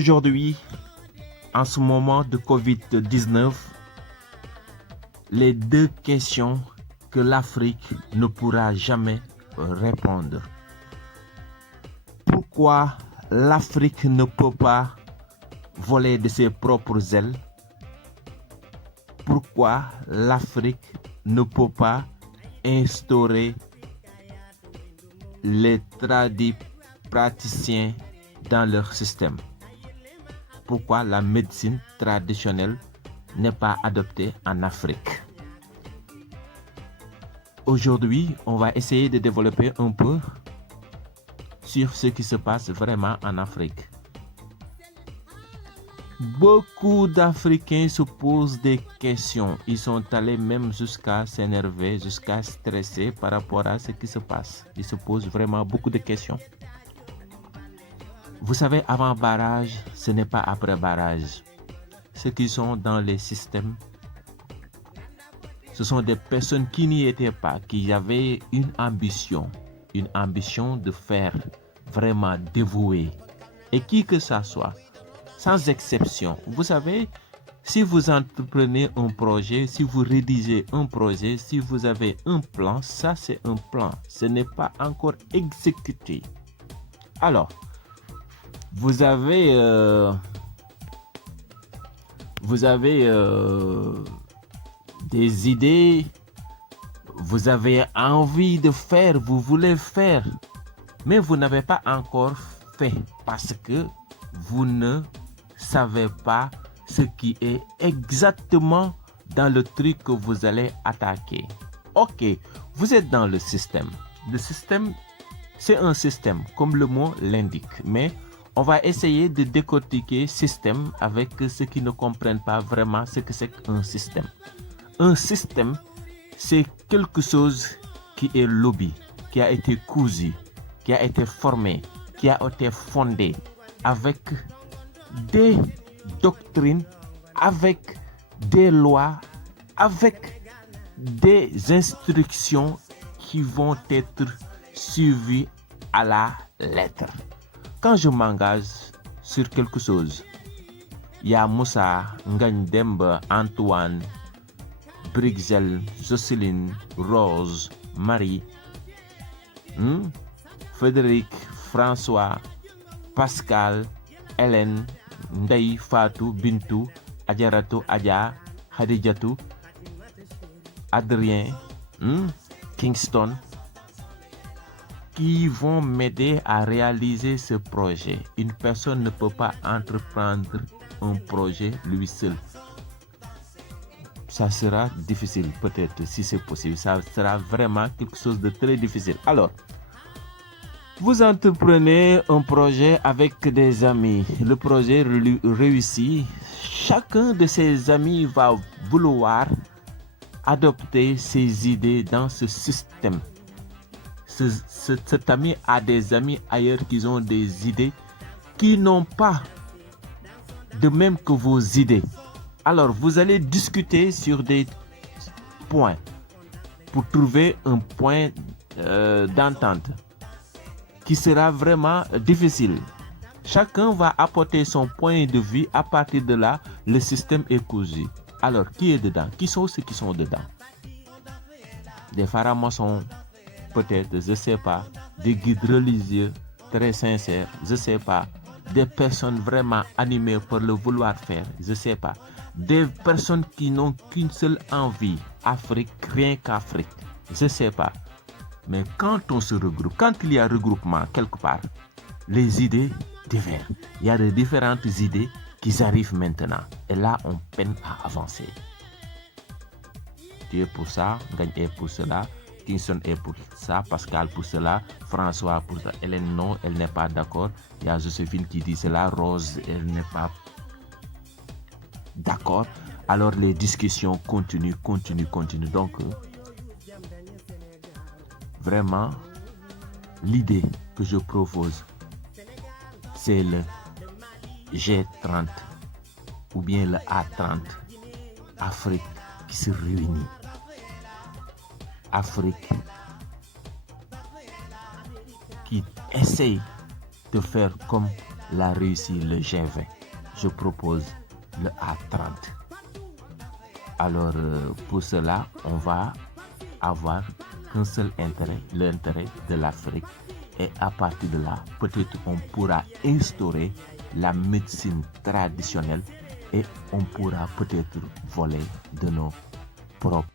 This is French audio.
Aujourd'hui, en ce moment de Covid-19, les deux questions que l'Afrique ne pourra jamais répondre. Pourquoi l'Afrique ne peut pas voler de ses propres ailes? Pourquoi l'Afrique ne peut pas instaurer les praticiens dans leur système? Pourquoi la médecine traditionnelle n'est pas adoptée en Afrique? Aujourd'hui, on va essayer de développer un peu sur ce qui se passe vraiment en Afrique. Beaucoup d'Africains se posent des questions. Ils sont allés même jusqu'à s'énerver, jusqu'à stresser par rapport à ce qui se passe. Ils se posent vraiment beaucoup de questions. Vous savez, avant barrage, ce n'est pas après barrage. Ceux qui sont dans les systèmes, ce sont des personnes qui n'y étaient pas, qui avaient une ambition de faire vraiment dévouer. Et qui que ça soit, sans exception. Vous savez, si vous entreprenez un projet, si vous rédigez un projet, si vous avez un plan, ça c'est un plan. Ce n'est pas encore exécuté. Alors, vous avez des idées, vous avez envie de faire, vous voulez faire, mais vous n'avez pas encore fait parce que vous ne savez pas ce qui est exactement dans le truc que vous allez attaquer. Ok, vous êtes dans le système. Le système, c'est un système, comme le mot l'indique, mais on va essayer de décortiquer système avec ceux qui ne comprennent pas vraiment ce que c'est qu'un système. Un système, c'est quelque chose qui est lobby, qui a été cousu, qui a été formé, qui a été fondé avec des doctrines, avec des lois, avec des instructions qui vont être suivies à la lettre. Quand je m'engage sur quelque chose, il y a Moussa, Ngagne Demba, Antoine, Brixel, Jocelyne, Rose, Marie, Frédéric, François, Pascal, Hélène, Ndeye, Fatou, Bintou, Adjaratou, Adja, Khadijatou, Adrien, Kingston, qui vont m'aider à réaliser ce projet. Une personne ne peut pas entreprendre un projet lui seul. Ça sera difficile, peut-être, si c'est possible. Ça sera vraiment quelque chose de très difficile. Alors, vous entreprenez un projet avec des amis. Le projet réussit. Chacun de ces amis va vouloir adopter ses idées dans ce système. Cet ami a des amis ailleurs qui ont des idées qui n'ont pas de même que vos idées. Alors, vous allez discuter sur des points pour trouver un point d'entente qui sera vraiment difficile. Chacun va apporter son point de vue. À partir de là, le système est cousu. Alors, qui est dedans? Qui sont ceux qui sont dedans? Des francs-maçons, peut-être, je ne sais pas. Des guides religieux très sincères, je ne sais pas. Des personnes vraiment animées par le vouloir faire, je ne sais pas. Des personnes qui n'ont qu'une seule envie, Afrique, rien qu'Afrique, je ne sais pas. Mais quand on se regroupe, quand il y a regroupement quelque part, les idées diffèrent. Il y a de différentes idées qui arrivent maintenant. Et là, on peine à avancer. Tu es pour ça, Ngagne est pour cela, Kingston est pour ça, Pascal pour cela, François pour ça. Hélène, non, elle n'est pas d'accord. Il y a Joséphine qui dit cela, Rose, elle n'est pas d'accord. Alors les discussions continuent. Donc, vraiment, l'idée que je propose, c'est le G30 ou bien le A30, Afrique qui se réunit. Afrique qui essaye de faire comme la Russie le G20. Je propose le A30. Alors pour cela, on va avoir qu'un seul intérêt, l'intérêt de l'Afrique. Et à partir de là, peut-être on pourra instaurer la médecine traditionnelle et on pourra peut-être voler de nos propres.